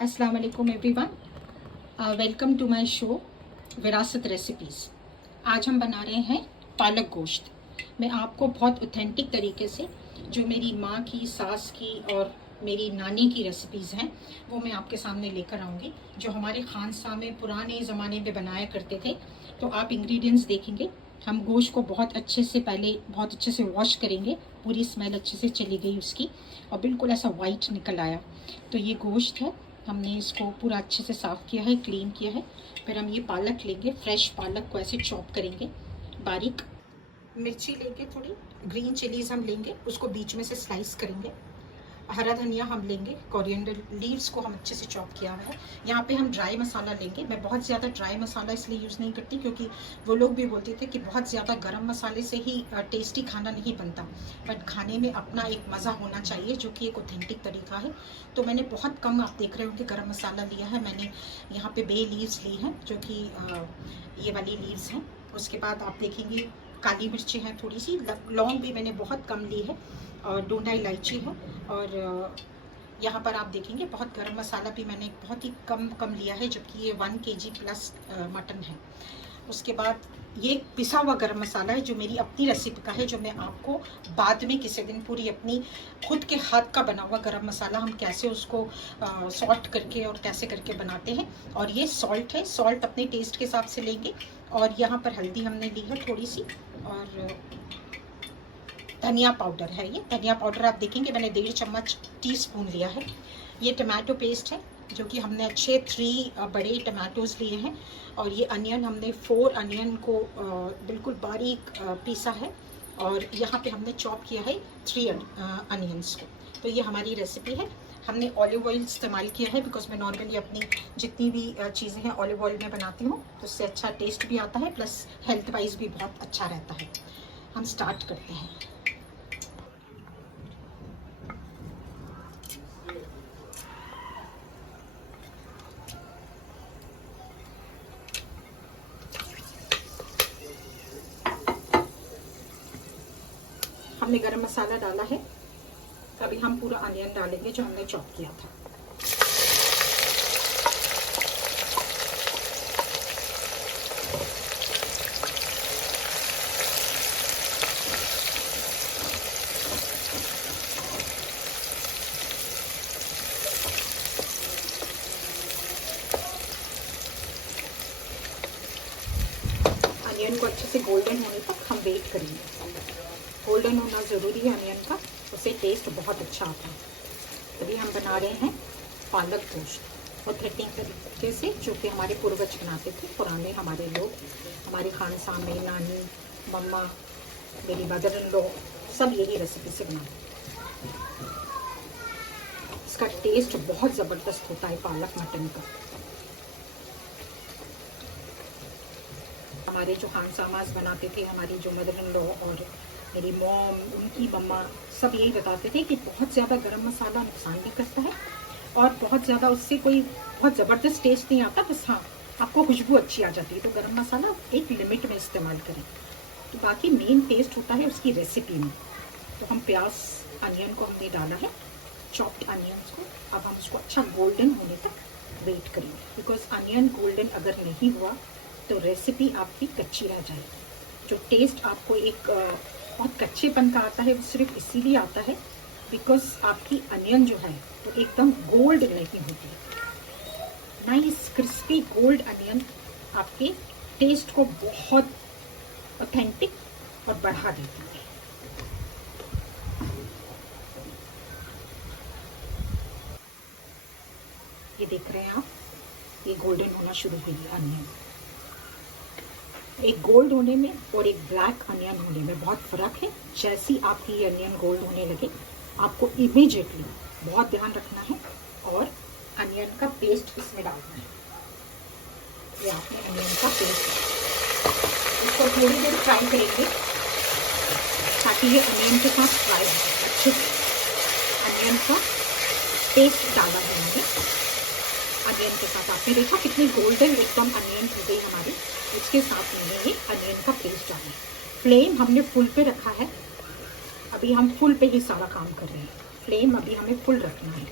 अस्सलाम वालेकुम everyone, welcome to my show Virasat recipes. आज हम बना रहे हैं पालक गोश्त। मैं आपको बहुत ऑथेंटिक तरीके से जो मेरी माँ की, सास की और मेरी नानी की रेसिपीज़ हैं वो मैं आपके सामने लेकर आऊँगी, जो हमारे खानसा में पुराने ज़माने में बनाया करते थे। तो आप इंग्रेडिएंट्स देखेंगे। हम गोश्त को बहुत अच्छे से वॉश करेंगे, पूरी स्मेल अच्छे से चली गई उसकी और बिल्कुल ऐसा वाइट निकल आया। तो ये गोश्त है, हमने इसको पूरा अच्छे से साफ़ किया है, क्लीन किया है। फिर हम ये पालक लेंगे, फ्रेश पालक को ऐसे चॉप करेंगे बारीक। मिर्ची लेंगे, थोड़ी ग्रीन चिलीज़ हम लेंगे, उसको बीच में से स्लाइस करेंगे। हरा धनिया हम लेंगे, कोरिएंडर लीव्स को हम अच्छे से चॉप किया हुआ है। यहाँ पे हम ड्राई मसाला लेंगे। मैं बहुत ज़्यादा ड्राई मसाला इसलिए यूज़ नहीं करती क्योंकि वो लोग भी बोलते थे कि बहुत ज़्यादा गरम मसाले से ही टेस्टी खाना नहीं बनता, बट खाने में अपना एक मज़ा होना चाहिए, जो कि एक ऑथेंटिक तरीका है। तो मैंने बहुत कम, आप देख रहे हो कि गरम मसाला लिया है मैंने। यहाँ पे बे लीव्स ली हैं, जो कि ये वाली लीव्स हैं। उसके बाद आप देखेंगे काली मिर्चें हैं, थोड़ी सी लौंग भी मैंने बहुत कम ली है, और डूंडा इलायची है। और यहाँ पर आप देखेंगे बहुत गरम मसाला भी मैंने बहुत ही कम लिया है, जबकि ये 1 kg प्लस मटन है। उसके बाद ये पिसा हुआ गरम मसाला है, जो मेरी अपनी रेसिपी का है, जो मैं आपको बाद में किसी दिन पूरी अपनी खुद के हाथ का बना हुआ गरम मसाला हम कैसे उसको सॉल्ट करके और कैसे करके बनाते हैं। और ये सॉल्ट है, सॉल्ट अपने टेस्ट के हिसाब से लेंगे। और यहाँ पर हल्दी हमने ली है थोड़ी सी, और धनिया पाउडर है। ये धनिया पाउडर आप देखेंगे मैंने 1.5 चम्मच टीस्पून लिया है। ये टमाटो पेस्ट है, जो कि हमने अच्छे 3 बड़े टमाटोज़ लिए हैं। और ये अनियन हमने 4 अनियन को बिल्कुल बारीक पीसा है। और यहाँ पे हमने चॉप किया है 3 अनियंस को। तो ये हमारी रेसिपी है। हमने ऑलिव ऑयल इस्तेमाल किया है, बिकॉज मैं नॉर्मली अपनी जितनी भी चीज़ें हैं ऑलिव ऑयल में बनाती हूँ, तो उससे अच्छा टेस्ट भी आता है, प्लस हेल्थ वाइज भी बहुत अच्छा रहता है। हम स्टार्ट करते हैं। हमने गरम मसाला डाला है, अभी हम पूरा अनियन डालेंगे जो हमने चॉप किया था। अनियन को अच्छे से गोल्डन होने तक हम वेट करेंगे। गोल्डन होना ज़रूरी है अनियन का, उससे टेस्ट बहुत अच्छा आता है। अभी हम बना रहे हैं पालक गोश्त ऑथेंटिक तरीके से, जो कि हमारे पूर्वज बनाते थे, पुराने हमारे लोग, हमारे खानसा में नानी, मम्मा, मेरी मदर इन लॉ, सब यही रेसिपी से बनाते हैं। इसका टेस्ट बहुत ज़बरदस्त होता है पालक मटन का। हमारे जो खानसामाज बनाते थे, हमारी जो मदर इन लॉ और मेरी मॉम, उनकी मम्मा, सब यही बताते थे कि बहुत ज़्यादा गरम मसाला नुकसान भी करता है, और बहुत ज़्यादा उससे कोई बहुत ज़बरदस्त टेस्ट नहीं आता, बस हाँ आपको खुशबू अच्छी आ जाती है। तो गरम मसाला एक लिमिट में इस्तेमाल करें। तो बाकी मेन टेस्ट होता है उसकी रेसिपी में। तो हम प्याज, अनियन को हमने डाला है, चॉप्ड अनियंस को। अब हम उसको अच्छा गोल्डन होने तक वेट करेंगे, बिकॉज अनियन गोल्डन अगर नहीं हुआ तो रेसिपी आपकी कच्ची रह जाएगी। जो टेस्ट आपको एक बहुत कच्चेपन का आता है, वो सिर्फ इसीलिए आता है बिकॉज आपकी अनियन जो है वो एकदम गोल्ड नहीं होती। नाइस क्रिस्पी गोल्ड अनियन आपके टेस्ट को बहुत ऑथेंटिक और बढ़ा देती है। ये देख रहे हैं आप, ये गोल्डन होना शुरू हुई है अनियन। एक गोल्ड होने में और एक ब्लैक अनियन होने में बहुत फ़र्क है। जैसी आपकी ये अनियन गोल्ड होने लगे, आपको इमीडिएटली बहुत ध्यान रखना है और अनियन का पेस्ट इसमें डालना है। ये आपने अनियन का पेस्ट, इसको थोड़ी देर फ्राई करेंगे ताकि ये अनियन के साथ फ्राई हो अच्छे से। अनियन का पेस्ट डाला है मैंने अनियन के साथ। आपने देखा कितनी गोल्डन एकदम अनियन हो गई हमारी। इसके साथ मैंने ये अनियन का पेस्ट डाला। फ्लेम हमने फुल पे रखा है, अभी हम फुल पे ही सारा काम कर रहे हैं। फ्लेम अभी हमें फुल रखना है।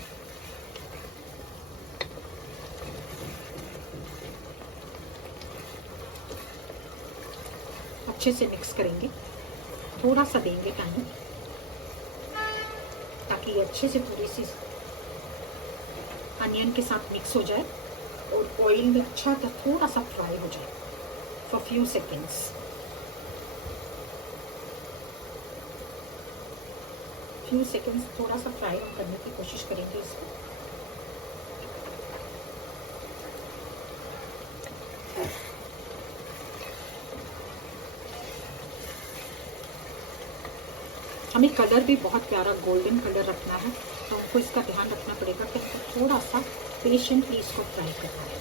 अच्छे से मिक्स करेंगे, थोड़ा सा देंगे टाइम ताकि ये अच्छे से पूरी सी अनियन के साथ मिक्स हो जाए और ऑयल में अच्छा थोड़ा सा फ्राई हो जाए फॉर फ्यू सेकेंड्स। थोड़ा सा फ्राई हम करने की कोशिश करेंगे इसको। हमें कलर भी बहुत प्यारा गोल्डन कलर रखना है, तो हमको इसका ध्यान रखना पड़ेगा कि हमको थोड़ा सा पेशेंटली इसको फ्राई करना है।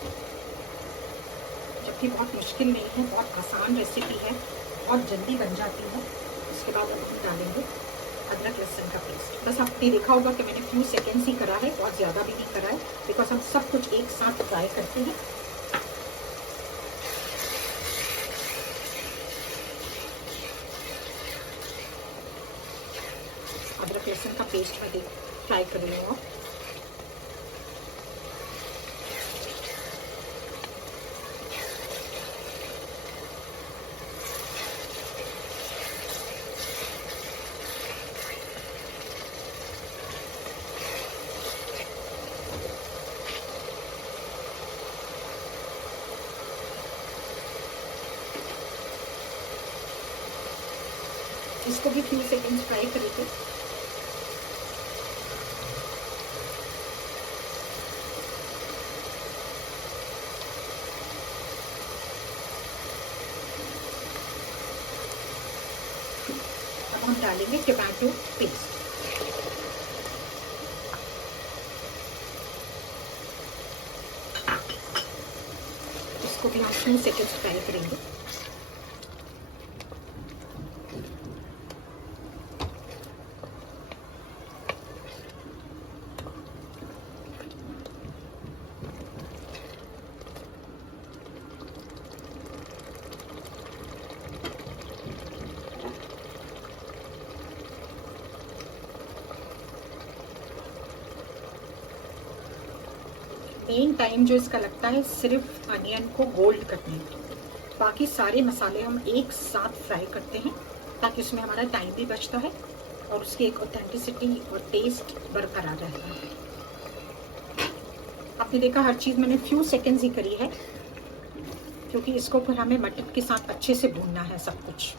जबकि बहुत मुश्किल नहीं है, बहुत आसान रेसिपी है, बहुत जल्दी बन जाती है। उसके बाद अब हम डालेंगे अदरक लहसुन का पेस्ट। बस आपने देखा होगा कि मैंने फ्यू सेकेंड्स ही करा है, बहुत ज़्यादा भी नहीं करा है, बिकॉज हम सब कुछ एक साथ फ्राई करते हैं। अदरक लहसुन का पेस्ट मैं फ्राई कर लूँगा। इसको भी फ्यू सेकेंड्स फ्राई करेंगे। अब हम डालेंगे टमाटो पेस्ट। इसको भी हम फ्यू सेकेंड्स फ्राई करेंगे। मेन टाइम जो इसका लगता है सिर्फ अनियन को गोल्ड करने में, बाकी सारे मसाले हम एक साथ फ्राई करते हैं ताकि उसमें हमारा टाइम भी बचता है और उसकी एक ऑथेंटिसिटी और टेस्ट बरकरार रहता है। आपने देखा हर चीज़ मैंने फ्यू सेकेंड्स ही करी है, क्योंकि इसको फिर हमें मटन के साथ अच्छे से भूनना है सब कुछ।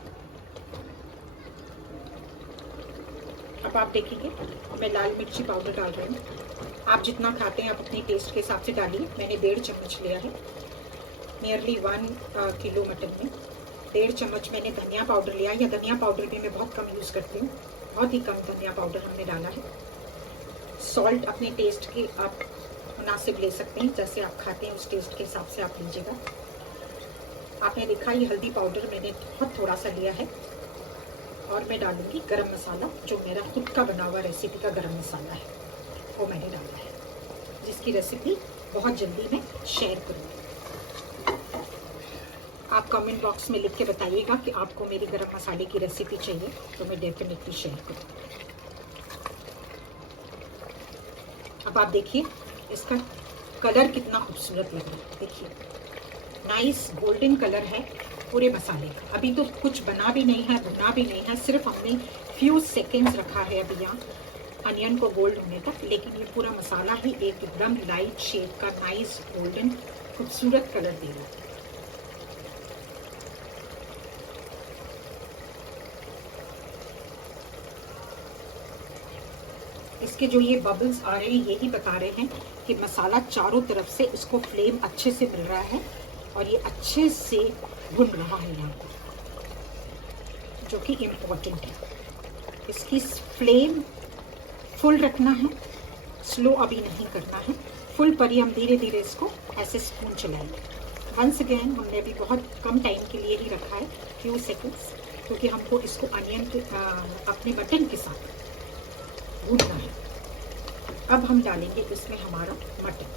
अब आप देखेंगे मैं लाल मिर्ची पाउडर डाल रही हूँ। आप जितना खाते हैं आप अपने टेस्ट के हिसाब से डालिए। मैंने 1.5 चम्मच लिया है। नियरली 1 किलो मटन में 1.5 चम्मच मैंने धनिया पाउडर लिया, या धनिया पाउडर भी मैं बहुत कम यूज़ करती हूँ, बहुत ही कम धनिया पाउडर हमने डाला है। सॉल्ट अपने टेस्ट के आप मुनासिब ले सकते हैं, जैसे आप खाते हैं उस टेस्ट के हिसाब से आप लीजिएगा। आपने देखा ये हल्दी पाउडर मैंने बहुत थोड़ा सा लिया है। और मैं डालूंगी गरम मसाला, जो मेरा खुद का बना हुआ रेसिपी का गरम मसाला है, वो मैंने डाला है, जिसकी रेसिपी बहुत जल्दी मैं शेयर करूँगी। आप कमेंट बॉक्स में लिख के बताइएगा कि आपको मेरी गरम मसाले की रेसिपी चाहिए, तो मैं डेफिनेटली शेयर करूँगी। अब आप देखिए इसका कलर कितना खूबसूरत लग रहा है। देखिए नाइस गोल्डन कलर है पूरे मसाले का। अभी तो कुछ बना भी नहीं है, भुना भी नहीं है, सिर्फ हमने फ्यू सेकेंड्स रखा है अभी यहाँ अनियन को गोल्ड होने तक, लेकिन ये पूरा मसाला ही एकदम लाइट शेड का नाइस गोल्डन खूबसूरत कलर दे रहा है। इसके जो ये बबल्स आ रहे हैं यही बता रहे हैं कि मसाला चारों तरफ से इसको फ्लेम अच्छे से मिल रहा है और ये अच्छे से भुन रहा है यहाँ पर, जो कि इम्पोर्टेंट है। इसकी फ्लेम फुल रखना है, स्लो अभी नहीं करना है, फुल पर ही हम धीरे धीरे इसको ऐसे स्पून चलाएंगे। वंस अगेन हमने अभी बहुत कम टाइम के लिए ही रखा है, फ्यू सेकेंड्स, क्योंकि हमको इसको अनियन के अपने मटन के साथ भूनना है। अब हम डालेंगे इसमें हमारा मटन।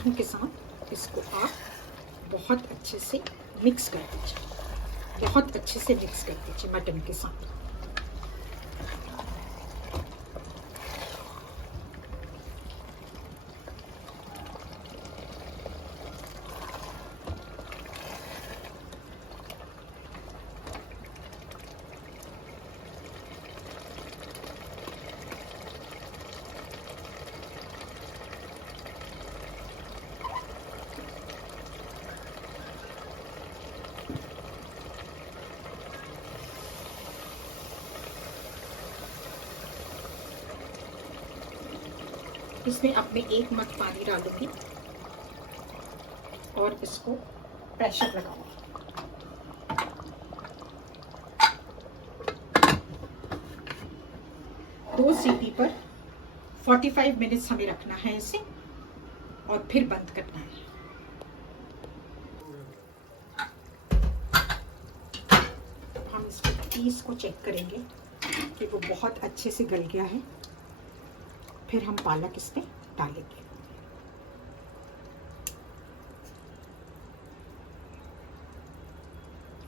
मटन के साथ इसको आप बहुत अच्छे से मिक्स कर दीजिए, बहुत अच्छे से मिक्स कर दीजिए मटन के साथ। इसमें अब मैं 1 मग पानी डालूंगी और इसको प्रेशर लगाऊंगी। दो सीटी पर 45 मिनट्स हमें रखना है इसे और फिर बंद करना है। हम इसके पीस को चेक करेंगे कि वो बहुत अच्छे से गल गया है, फिर हम पालक इसमें डालेंगे।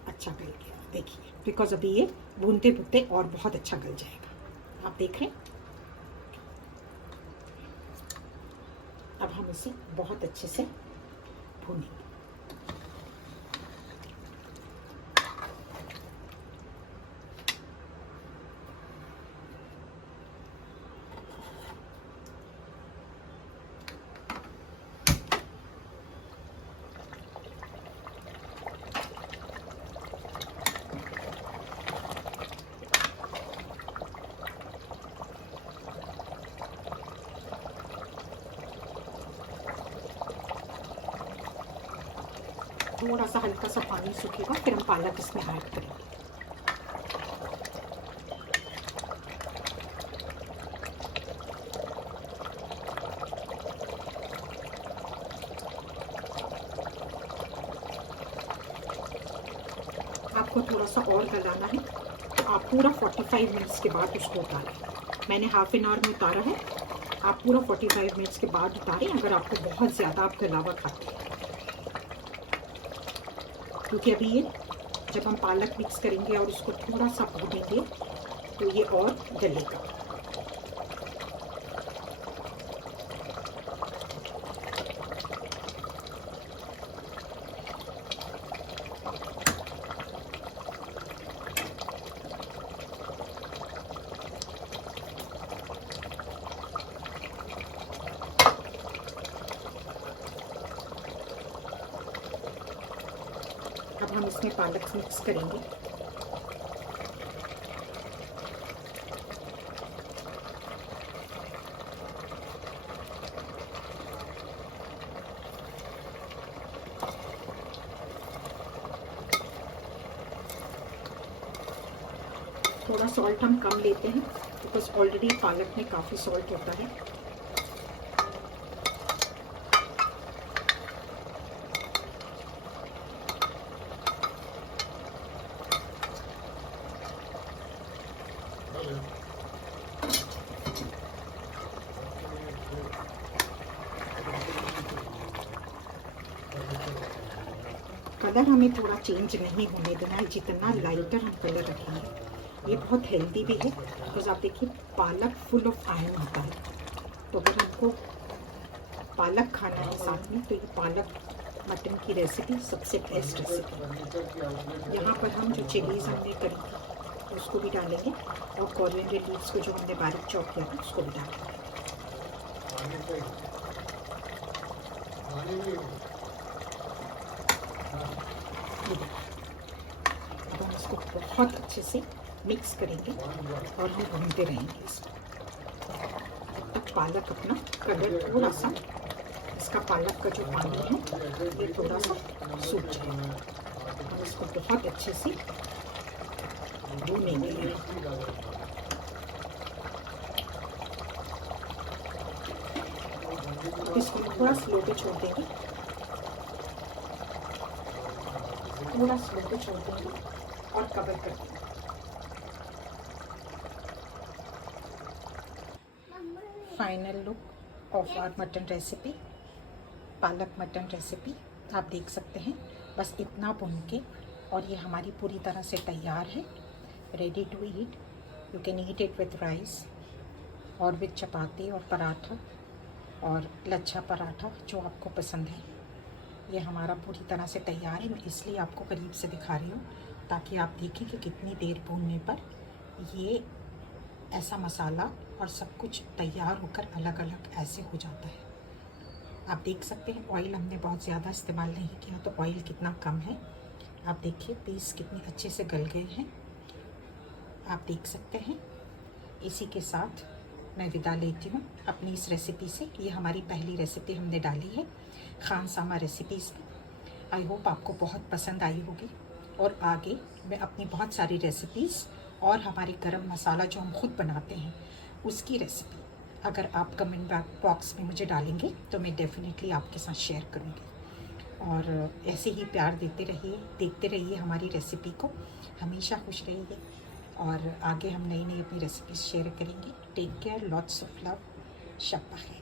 अच्छा गल गया देखिए, बिकॉज अभी ये भूनते भूनते और बहुत अच्छा गल जाएगा। आप देख रहे हैं। अब हम इसे बहुत अच्छे से भूनेंगे। थोड़ा सा हल्का सा पानी सूखेगा, फिर हम पालक इसमें ऐड करेंगे। आपको थोड़ा सा और गलाना है तो आप पूरा 45 मिनट्स के बाद उसको उतारें। मैंने हाफ एन आवर में उतारा है, आप पूरा 45 मिनट्स के बाद उतारें अगर आपको बहुत ज़्यादा आप गलावा खाते हैं, क्योंकि अभी ये जब हम पालक मिक्स करेंगे और उसको थोड़ा सा भूनेंगे तो ये और गलेगा। अब हम इसमें पालक मिक्स करेंगे। थोड़ा सॉल्ट हम कम लेते हैं बिकॉज ऑलरेडी पालक में काफ़ी सॉल्ट होता है। कलर हमें थोड़ा चेंज नहीं होने देना है, जितना लाइटर हम कलर रखेंगे। ये बहुत हेल्दी भी है बिकॉज आप देखिए पालक फुल ऑफ आयरन होता है, तो अगर हमको पालक खाना है साथ में तो ये पालक मटन की रेसिपी सबसे बेस्ट रेसिपी। यहाँ पर हम जो चिलीज़ हमने करी थी उसको भी डालेंगे और कोरिएंडर लीव्स को जो हमने बारीक चॉप किया था उसको भी डालेंगे। अब हम इसको बहुत अच्छे से मिक्स करेंगे और हम भूनते रहेंगे इसको तब तक पालक अपना कलर थोड़ा सा, इसका पालक का जो पानी है ये थोड़ा सा सूख जाए। हम इसको बहुत अच्छे से भूनेंगे। इसको थोड़ा स्लो पे छोड़ देंगे, थोड़ा स्लो पे छोड़ देंगे और कवर कर देंगे। Final look of our mutton recipe. Palak mutton recipe. आप देख सकते हैं बस इतना भून के, और ये हमारी पूरी तरह से तैयार है, ready to eat. You can eat it with rice और विथ चपाती और पराठा और लच्छा पराठा, जो आपको पसंद है। ये हमारा पूरी तरह से तैयार है। मैं इसलिए आपको करीब से दिखा रही हूँ ताकि आप देखें कि कितनी देर भूनने पर ये ऐसा मसाला और सब कुछ तैयार होकर अलग अलग ऐसे हो जाता है। आप देख सकते हैं ऑयल हमने बहुत ज़्यादा इस्तेमाल नहीं किया, तो ऑयल कितना कम है। आप देखिए पीस कितने अच्छे से गल गए हैं, आप देख सकते हैं। इसी के साथ मैं विदा लेती हूँ अपनी इस रेसिपी से। ये हमारी पहली रेसिपी हमने डाली है खानसामा रेसिपीज़ में। आई होप आपको बहुत पसंद आई होगी, और आगे मैं अपनी बहुत सारी रेसिपीज़ और हमारे गरम मसाला जो हम खुद बनाते हैं उसकी रेसिपी अगर आप कमेंट बॉक्स में मुझे डालेंगे तो मैं डेफिनेटली आपके साथ शेयर करूँगी। और ऐसे ही प्यार देते रहिए, देखते रहिए हमारी रेसिपी को, हमेशा खुश रहिए। और आगे हम नई नई अपनी रेसिपीज़ शेयर करेंगे। Take care, lots of love, शब्बा है।